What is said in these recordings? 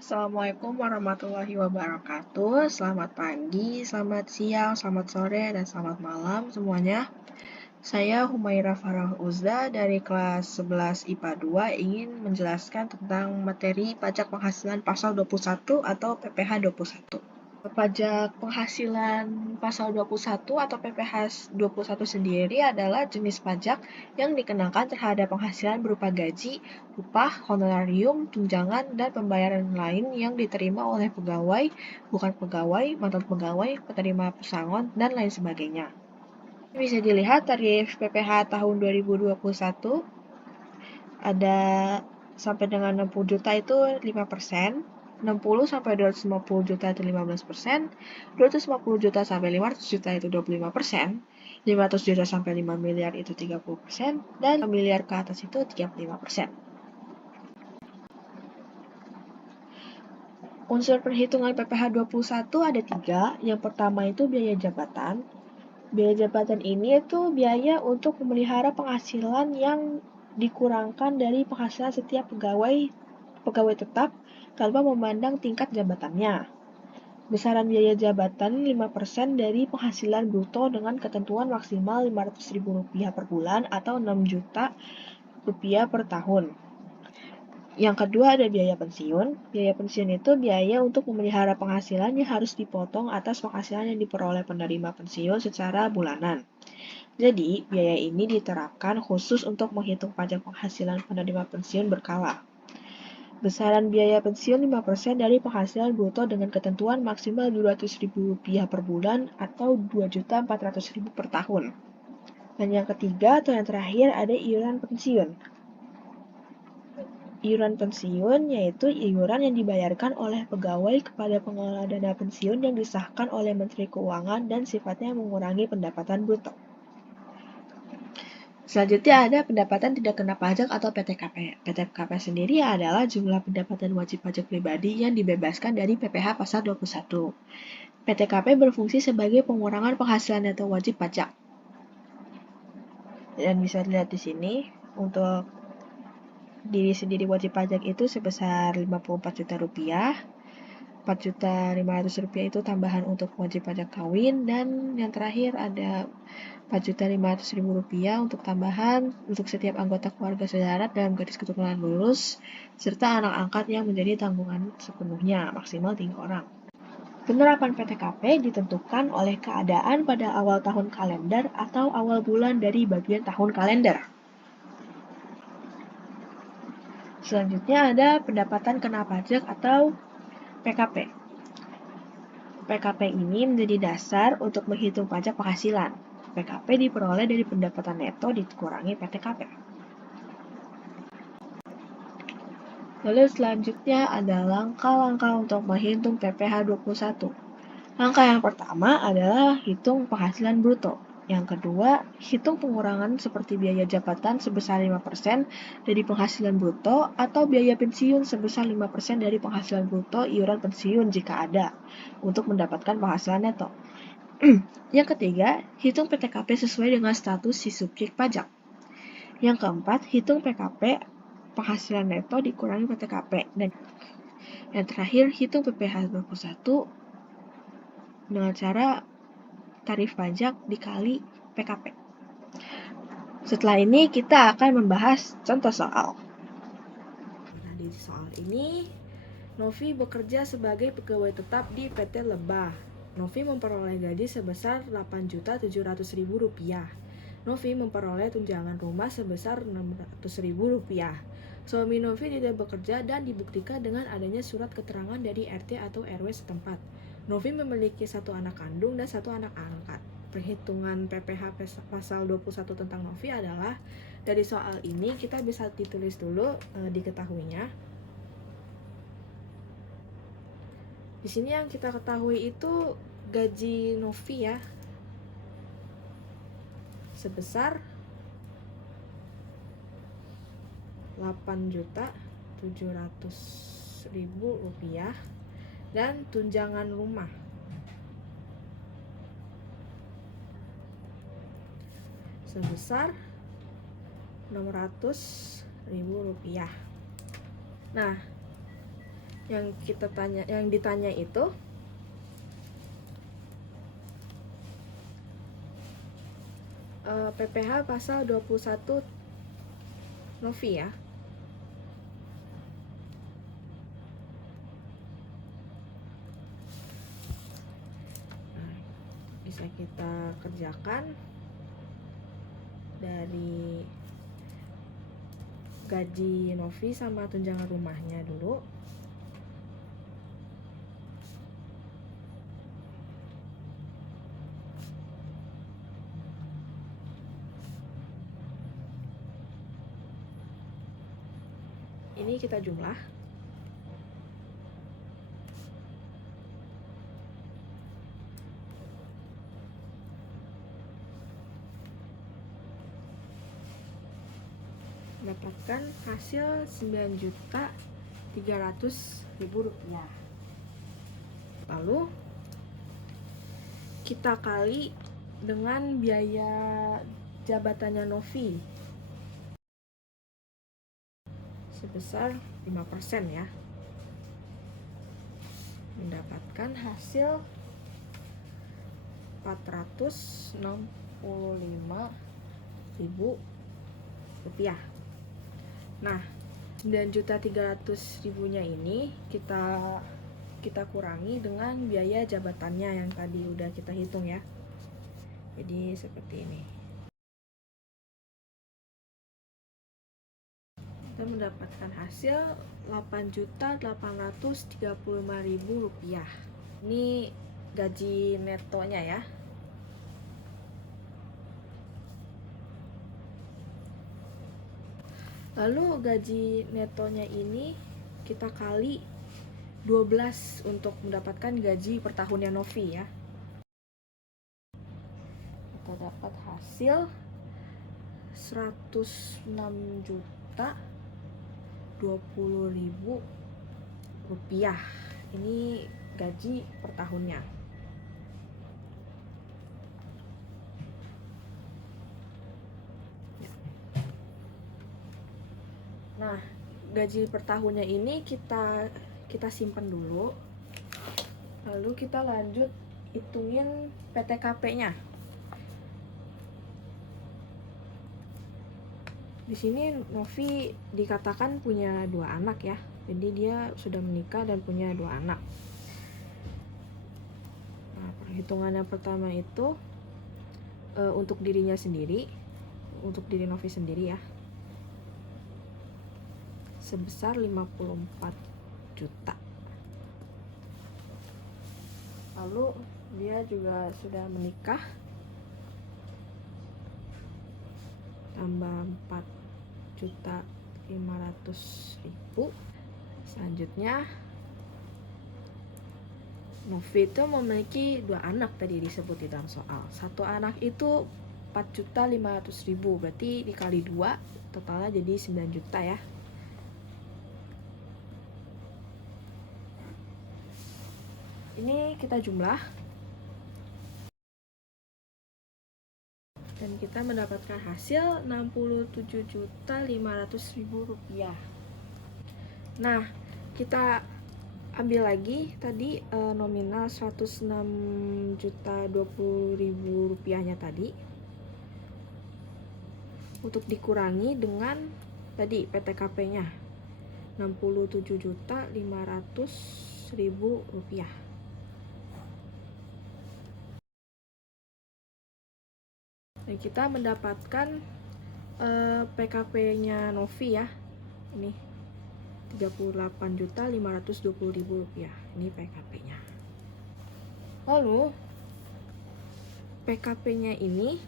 Assalamualaikum warahmatullahi wabarakatuh. Selamat pagi, selamat siang, selamat sore, dan selamat malam semuanya. Saya Humaira Farah Uzza dari kelas 11 IPA 2 ingin menjelaskan tentang materi pajak penghasilan pasal 21 atau PPh 21. Pajak penghasilan pasal 21 atau PPh 21 sendiri adalah jenis pajak yang dikenakan terhadap penghasilan berupa gaji, upah, honorarium, tunjangan, dan pembayaran lain yang diterima oleh pegawai, bukan pegawai, mantan pegawai, penerima pesangon, dan lain sebagainya. Bisa dilihat tarif PPh tahun 2021 ada sampai dengan 60 juta itu 5%, 60 sampai 250 juta itu 15%, 250 juta sampai 500 juta itu 25%, 500 juta sampai 5 miliar itu 30%, dan 5 miliar ke atas itu 35%. Unsur perhitungan PPh 21 ada 3. Yang pertama itu biaya jabatan. Biaya jabatan ini itu biaya untuk memelihara penghasilan yang dikurangkan dari penghasilan setiap pegawai tetap tanpa memandang tingkat jabatannya. Besaran biaya jabatan 5% dari penghasilan bruto dengan ketentuan maksimal Rp500.000 per bulan atau Rp6 juta per tahun. Yang kedua ada biaya pensiun. Biaya pensiun itu biaya untuk memelihara penghasilan yang harus dipotong atas penghasilan yang diperoleh penerima pensiun secara bulanan. Jadi, biaya ini diterapkan khusus untuk menghitung pajak penghasilan penerima pensiun berkala. Besaran biaya pensiun 5% dari penghasilan bruto dengan ketentuan maksimal Rp200.000 per bulan atau Rp2.400.000 per tahun. Dan yang ketiga atau yang terakhir ada iuran pensiun. Iuran pensiun yaitu iuran yang dibayarkan oleh pegawai kepada pengelola dana pensiun yang disahkan oleh Menteri Keuangan dan sifatnya mengurangi pendapatan bruto. Selanjutnya ada pendapatan tidak kena pajak atau PTKP. PTKP sendiri adalah jumlah pendapatan wajib pajak pribadi yang dibebaskan dari PPh pasal 21. PTKP berfungsi sebagai pengurangan penghasilan neto wajib pajak. Dan bisa dilihat di sini, untuk diri sendiri wajib pajak itu sebesar Rp54 juta, Rp4.500.000 itu tambahan untuk wajib pajak kawin, dan yang terakhir ada Rp4.500.000 untuk tambahan untuk setiap anggota keluarga sederhana dalam garis keturunan lulus, serta anak angkat yang menjadi tanggungan sepenuhnya, maksimal 3 orang. Penerapan PTKP ditentukan oleh keadaan pada awal tahun kalender atau awal bulan dari bagian tahun kalender. Selanjutnya ada pendapatan kena pajak atau PKP. PKP ini menjadi dasar untuk menghitung pajak penghasilan. PKP diperoleh dari pendapatan neto dikurangi PTKP. Lalu selanjutnya ada langkah-langkah untuk menghitung PPh 21. Langkah yang pertama adalah hitung penghasilan bruto. Yang kedua, hitung pengurangan seperti biaya jabatan sebesar 5% dari penghasilan bruto atau biaya pensiun sebesar 5% dari penghasilan bruto iuran pensiun jika ada, untuk mendapatkan penghasilan neto. Yang ketiga, hitung PTKP sesuai dengan status si subjek pajak. Yang keempat, hitung PKP penghasilan neto dikurangi PTKP. Dan yang terakhir, hitung PPh 21 dengan cara tarif pajak dikali PKP. Setelah ini kita akan membahas contoh soal. Nah, di soal ini, Novi bekerja sebagai pegawai tetap di PT Lebah. Novi memperoleh gaji sebesar Rp8.700.000. Novi memperoleh tunjangan rumah sebesar Rp600.000. Suami Novi tidak bekerja dan dibuktikan dengan adanya surat keterangan dari RT atau RW setempat. Novi memiliki 1 anak kandung dan 1 anak angkat. Perhitungan PPh pasal 21 tentang Novi adalah, dari soal ini kita bisa ditulis dulu diketahuinya. Di sini yang kita ketahui itu gaji Novi ya, sebesar Rp8.700.000 dan tunjangan rumah sebesar Rp600.000. Nah, yang ditanya itu PPh pasal 21 Novi ya. Nah, bisa kita kerjakan dari gaji Novi sama tunjangan rumahnya dulu. Ini kita jumlah. Mendapatkan hasil 9.300.000 rupiah. Lalu kita kali dengan biaya jabatannya Novi sebesar 5% ya. Mendapatkan hasil 465.000 rupiah. Nah, 9.300.000-nya ini kita kurangi dengan biaya jabatannya yang tadi udah kita hitung ya. Jadi seperti ini. Kita mendapatkan hasil 8.835.000 rupiah. Ini gaji netonya ya. Lalu gaji netonya ini kita kali 12 untuk mendapatkan gaji per tahunnya Novi ya. Kita dapat hasil 106.020.000 rupiah. Ini gaji per tahunnya. Nah, gaji per tahunnya ini kita simpan dulu. Lalu kita lanjut hitungin PTKP-nya. Di sini Novi dikatakan punya 2 anak ya. Jadi dia sudah menikah dan punya 2 anak. Nah, perhitungan yang pertama itu untuk dirinya sendiri, untuk diri Novi sendiri ya, sebesar 54 juta. Lalu dia juga sudah menikah, tambah 4.500.000. Selanjutnya Novi itu memiliki 2 anak tadi disebut di dalam soal. Satu anak itu 4.500.000, berarti dikali 2 totalnya jadi 9 juta ya. Ini kita jumlah dan kita mendapatkan hasil 67.500.000 rupiah. Nah, kita ambil lagi tadi nominal 106.020.000 rupiahnya tadi untuk dikurangi dengan tadi PTKP-nya 67.500.000 rupiah. Dan kita mendapatkan PKP-nya Novi ya. Ini 38.520.000 rupiah. Ini PKP-nya. Lalu PKP-nya ini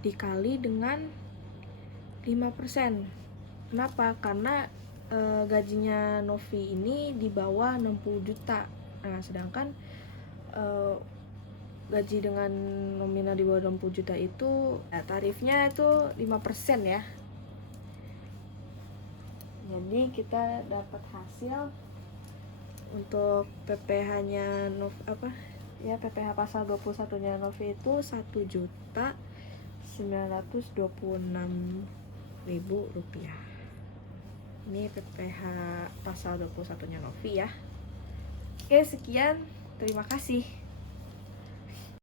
dikali dengan 5%. Kenapa? Karena gajinya Novi ini di bawah 60 juta. Nah, sedangkan gaji dengan nominal di bawah 60 juta itu tarifnya itu 5% ya. Jadi kita dapat hasil untuk PPh-nya PPh pasal 21-nya Novi itu 1.926.000 Rp100.000. Ini PPh pasal 21-nya Novi ya. Oke, sekian. Terima kasih.